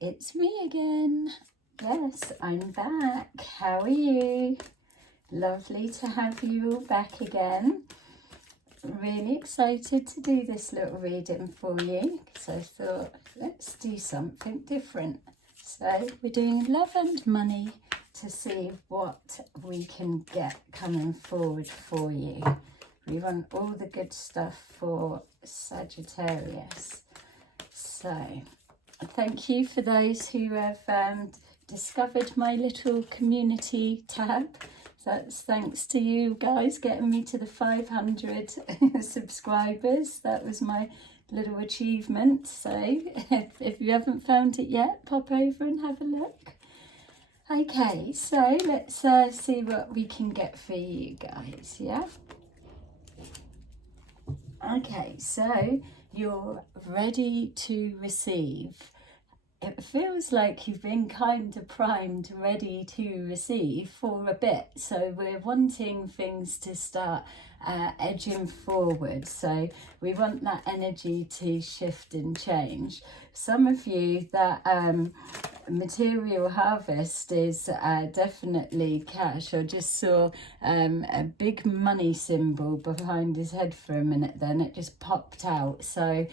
It's me again. Yes, I'm back. How are you? Lovely to have you all back again. Really excited to do this little reading for you because I thought let's do something different. So we're doing love and money to see what we can get coming forward for you. We want all the good stuff for Sagittarius. So thank you for those who have discovered my little community tab. That's thanks to you guys getting me to the 500 subscribers. That was my little achievement. So if you haven't found it yet, pop over and have a look. Okay, so let's see what we can get for you guys, yeah? Okay, so you're ready to receive. It feels like you've been kind of primed, ready to receive for a bit. So we're wanting things to start edging forward. So we want that energy to shift and change. Some of you, that material harvest is definitely cash. I just saw a big money symbol behind his head for a minute, then it just popped out. So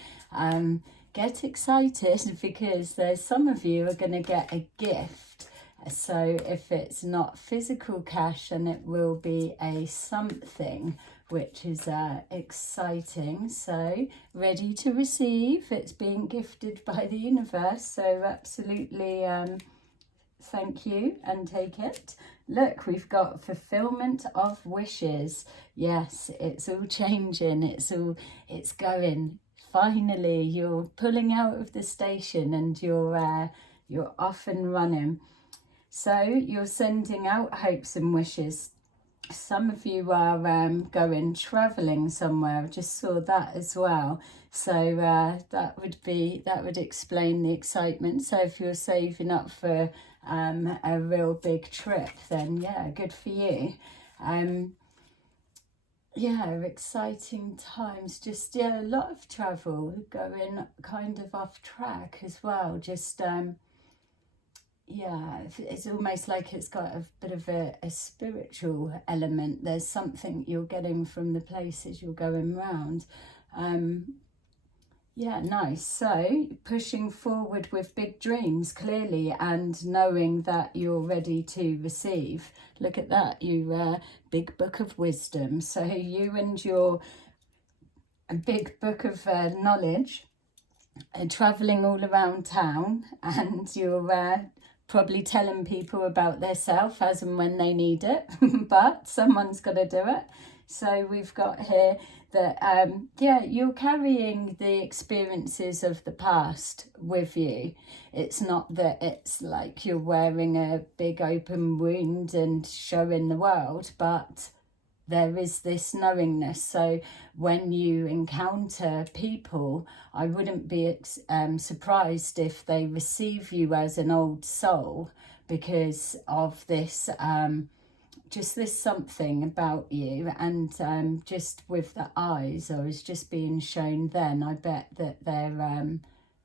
get excited because there's some of you are going to get a gift. So if it's not physical cash, then it will be a something, which is exciting. So ready to receive. It's being gifted by the universe. So absolutely thank you and take it. Look, we've got fulfillment of wishes. Yes, it's all changing. It's going. Finally, you're pulling out of the station and you're off and running. So you're sending out hopes and wishes. Some of you are going traveling somewhere. I just saw that as well. So that would explain the excitement. So if you're saving up for a real big trip, then yeah, good for you. Yeah, exciting times. Just, yeah, a lot of travel, going kind of off track as well. Just, yeah, it's almost like it's got a bit of a spiritual element. There's something you're getting from the places you're going round. Yeah, nice. So pushing forward with big dreams, clearly, and knowing that you're ready to receive. Look at that, you big book of wisdom. So you and your big book of knowledge are travelling all around town, and you're probably telling people about themselves as and when they need it, but someone's got to do it. So we've got here that, yeah, you're carrying the experiences of the past with you. It's not that it's like you're wearing a big open wound and showing the world, but there is this knowingness. So when you encounter people, I wouldn't be surprised if they receive you as an old soul because of this just this something about you. And just with the eyes, I was just being shown then, I bet that they're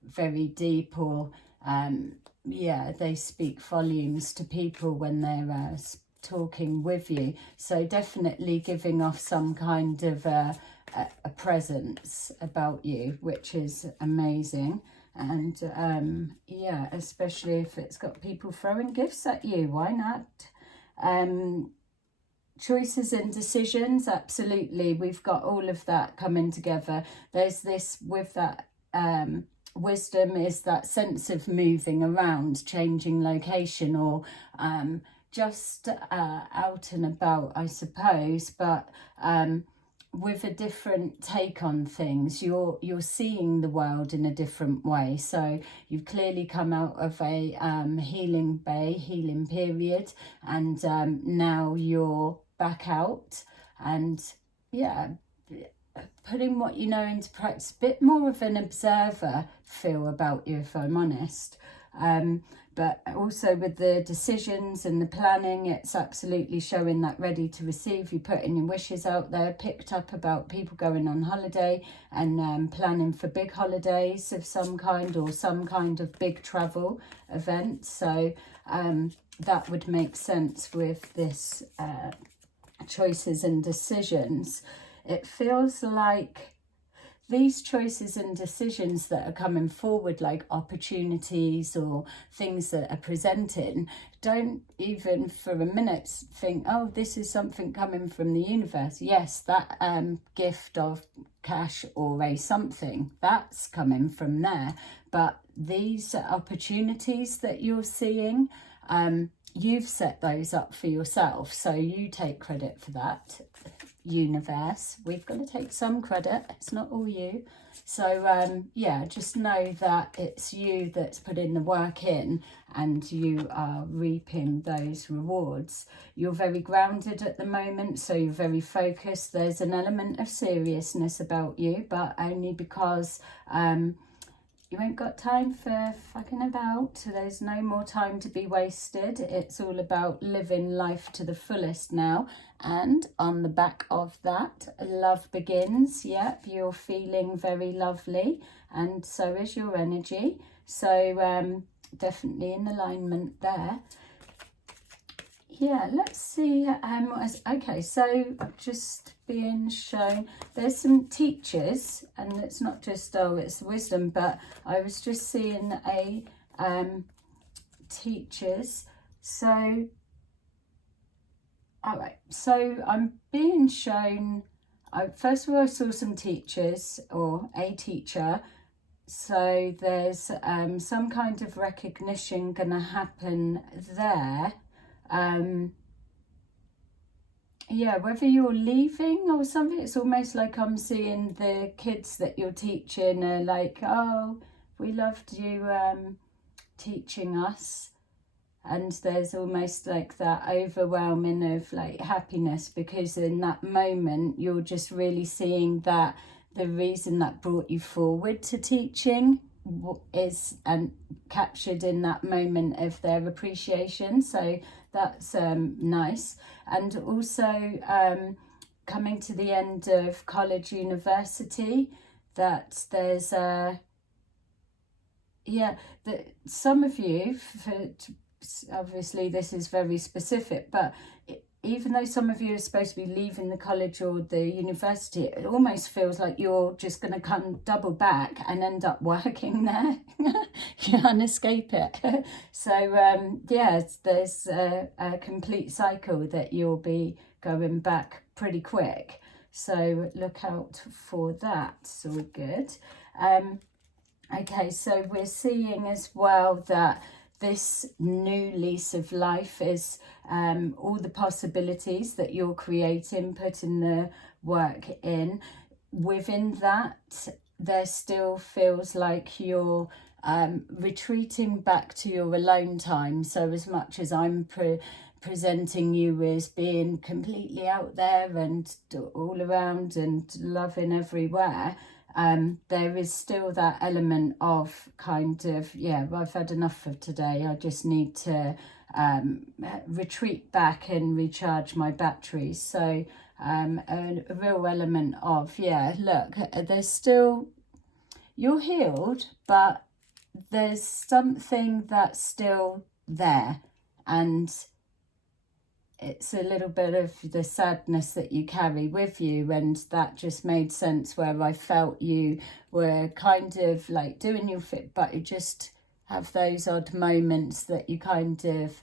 very deep, or yeah, they speak volumes to people when they're talking with you. So definitely giving off some kind of a presence about you, which is amazing. And yeah, especially if it's got people throwing gifts at you, why not? Choices and decisions, absolutely, we've got all of that coming together. There's this with that wisdom, is that sense of moving around, changing location, or just out and about, I suppose, but with a different take on things. You're seeing the world in a different way. So you've clearly come out of a healing period, and now you're back out, and yeah, putting what you know into practice. A bit more of an observer feel about you, if I'm honest. But also with the decisions and the planning, it's absolutely showing that ready to receive. You're putting your wishes out there, picked up about people going on holiday and planning for big holidays of some kind, or some kind of big travel event. So that would make sense with this choices and decisions. It feels like these choices and decisions that are coming forward, like opportunities or things that are presenting, don't even for a minute think, oh, this is something coming from the universe. Yes, that gift of cash or a something, that's coming from there. But these opportunities that you're seeing, you've set those up for yourself. So you take credit for that. Universe, we've got to take some credit, it's not all you. So yeah, just know that it's you that's putting the work in and you are reaping those rewards. You're very grounded at the moment, so you're very focused. There's an element of seriousness about you, but only because you ain't got time for fucking about. There's no more time to be wasted. It's all about living life to the fullest now. And on the back of that, love begins. Yep, you're feeling very lovely. And so is your energy. So definitely in alignment there. Yeah, let's see. Okay, so just being shown, there's some teachers, and it's not just, oh, it's wisdom, but I was just seeing a teachers. So, all right, so I'm being shown, first of all, I saw some teachers or a teacher. So there's some kind of recognition going to happen there. Yeah, whether you're leaving or something, it's almost like I'm seeing the kids that you're teaching are like, oh, we loved you teaching us. And there's almost like that overwhelming of like happiness, because in that moment you're just really seeing that the reason that brought you forward to teaching is and captured in that moment of their appreciation. So that's nice. And also coming to the end of college, university, that there's yeah, that some of you, obviously this is very specific, but even though some of you are supposed to be leaving the college or the university, it almost feels like you're just going to come double back and end up working there. You can't escape it. So yeah, there's a complete cycle that you'll be going back pretty quick. So look out for that. It's all good. Okay, so we're seeing as well that this new lease of life is all the possibilities that you're creating, putting the work in. Within that, there still feels like you're retreating back to your alone time. So as much as I'm presenting you as being completely out there and all around and loving everywhere, there is still that element of kind of, yeah, I've had enough of today, I just need to retreat back and recharge my batteries. So a real element of, yeah, look, there's still, you're healed, but there's something that's still there, and it's a little bit of the sadness that you carry with you. And that just made sense, where I felt you were kind of like doing your fit, but you just have those odd moments that you kind of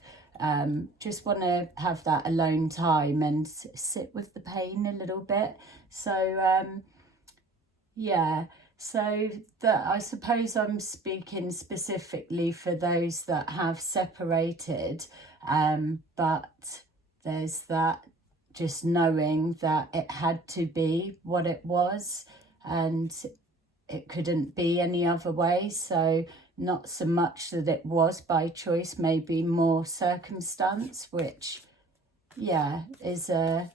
just want to have that alone time and sit with the pain a little bit. So yeah, so that, I suppose I'm speaking specifically for those that have separated, but there's that just knowing that it had to be what it was and it couldn't be any other way. So not so much that it was by choice, maybe more circumstance, which, yeah, is a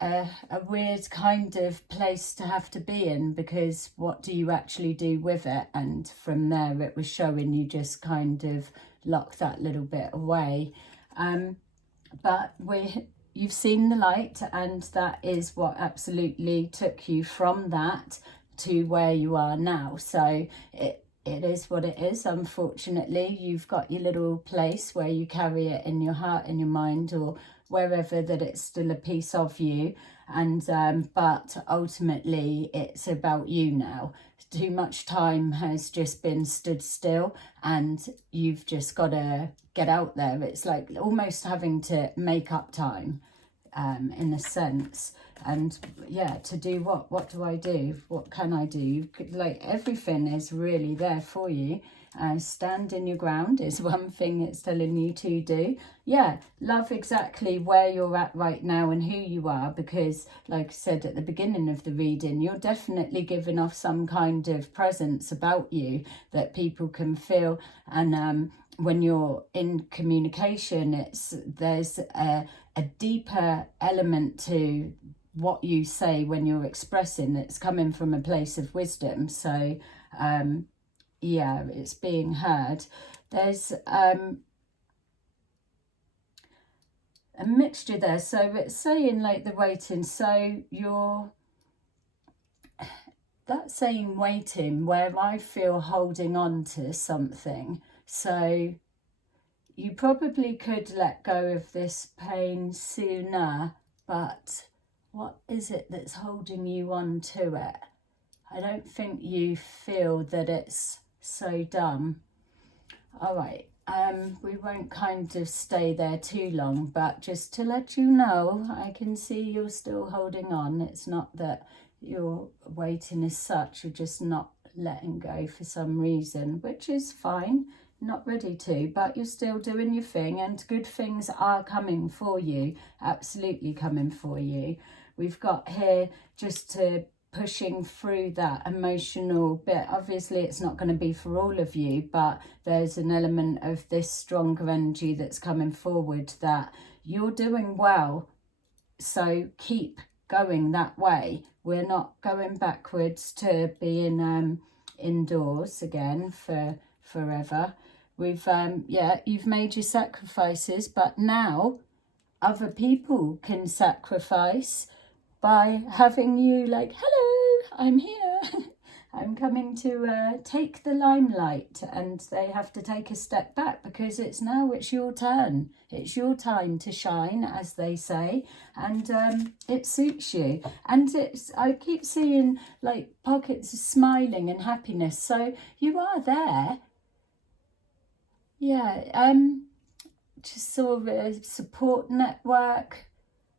a weird kind of place to have to be in, because what do you actually do with it? And from there it was showing you just kind of lock that little bit away. But you've seen the light, and that is what absolutely took you from that to where you are now. So it is what it is. Unfortunately, you've got your little place where you carry it in your heart, in your mind, or wherever, that it's still a piece of you. And but ultimately it's about you now. Too much time has just been stood still, and you've just got to get out there. It's like almost having to make up time, in a sense. And yeah, to do what do I do? What can I do? Like, everything is really there for you. Stand in your ground is one thing it's telling you to do. Yeah, love exactly where you're at right now and who you are, because like I said at the beginning of the reading, you're definitely giving off some kind of presence about you that people can feel. And when you're in communication, there's a deeper element to what you say when you're expressing. It's coming from a place of wisdom. So yeah, it's being heard. There's a mixture there. So it's saying like the waiting. So that's saying waiting, where I feel holding on to something. So you probably could let go of this pain sooner, but what is it that's holding you on to it? I don't think you feel that it's so dumb. All right, we won't kind of stay there too long, but just to let you know, I can see you're still holding on. It's not that you're waiting as such, you're just not letting go for some reason, which is fine. Not ready to, but you're still doing your thing, and good things are coming for you, absolutely coming for you. We've got here just to pushing through that emotional bit. Obviously it's not going to be for all of you, but there's an element of this stronger energy that's coming forward, that you're doing well, so keep going that way. We're not going backwards to being indoors again for forever. We've yeah, you've made your sacrifices, but now other people can sacrifice by having you like, hello, I'm here. I'm coming to take the limelight, and they have to take a step back, because it's your turn. It's your time to shine, as they say, and it suits you. And I keep seeing like pockets of smiling and happiness, so you are there. Yeah, just sort of a support network.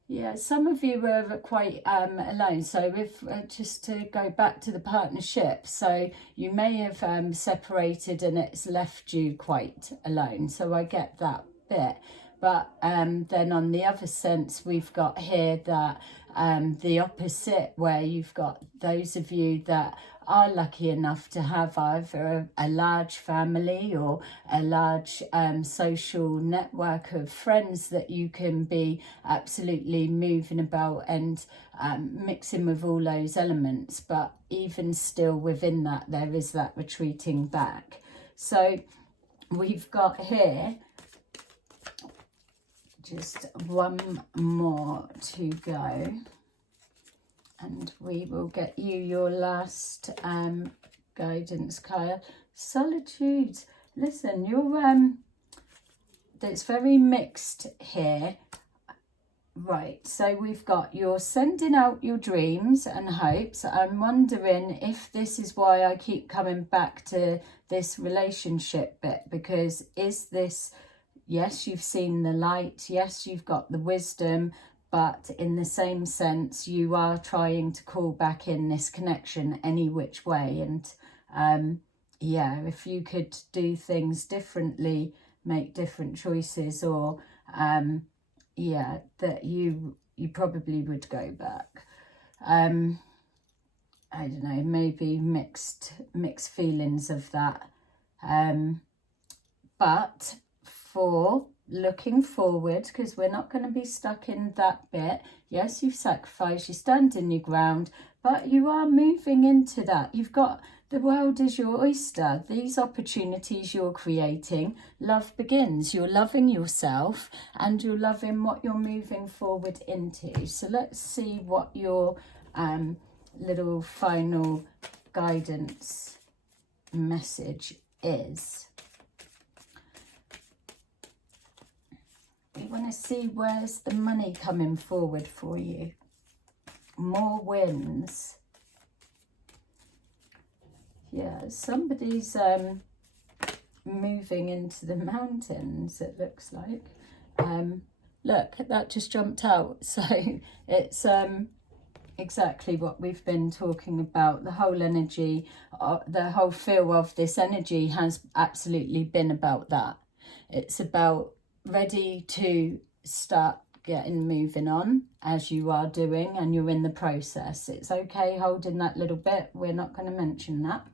Yeah, some of you were quite alone. So if just to go back to the partnership, so you may have separated and it's left you quite alone. So I get that bit. But then on the other sense, we've got here that the opposite, where you've got those of you that are lucky enough to have either a large family or a large social network of friends that you can be absolutely moving about and mixing with all those elements. But even still within that, there is that retreating back. So we've got here just one more to go, and we will get you your last guidance card. Solitude. Listen, you're it's very mixed here. Right, so we've got, you're sending out your dreams and hopes. I'm wondering if this is why I keep coming back to this relationship bit, because is this, yes, you've seen the light, yes, you've got the wisdom, but in the same sense, you are trying to call back in this connection any which way. And yeah, if you could do things differently, make different choices, or yeah, that you probably would go back. I don't know, maybe mixed feelings of that. But for looking forward, because we're not going to be stuck in that bit. Yes, you've sacrificed, you're standing your ground, but you are moving into that. You've got, the world is your oyster. These opportunities you're creating, love begins. You're loving yourself and you're loving what you're moving forward into. So let's see what your little final guidance message is. We want to see where's the money coming forward for you. More wins. Yeah, somebody's moving into the mountains, it looks like. Look, that just jumped out. So it's exactly what we've been talking about. The whole energy, the whole feel of this energy has absolutely been about that. It's about ready to start getting moving on, as you are doing, and you're in the process. It's okay holding that little bit. We're not going to mention that.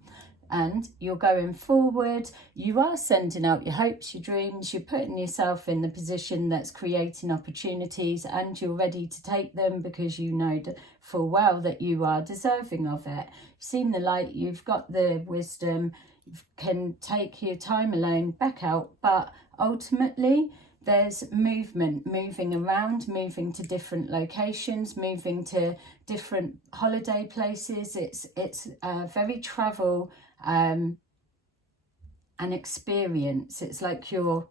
And you're going forward. You are sending out your hopes, your dreams. You're putting yourself in the position that's creating opportunities, and you're ready to take them because you know full well that you are deserving of it. You've seen the light. You've got the wisdom. You can take your time alone back out. But ultimately, there's movement, moving around, moving to different locations, moving to different holiday places. It's very travel an experience. It's like you're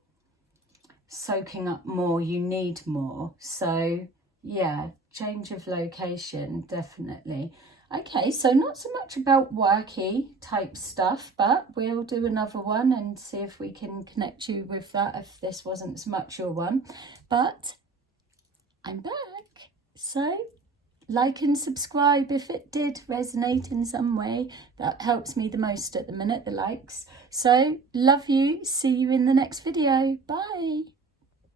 soaking up more, you need more. So yeah, change of location, definitely. Okay, so not so much about worky type stuff, but we'll do another one and see if we can connect you with that if this wasn't so much your one. But I'm back. So like and subscribe if it did resonate in some way. That helps me the most at the minute, the likes. So love you. See you in the next video. Bye.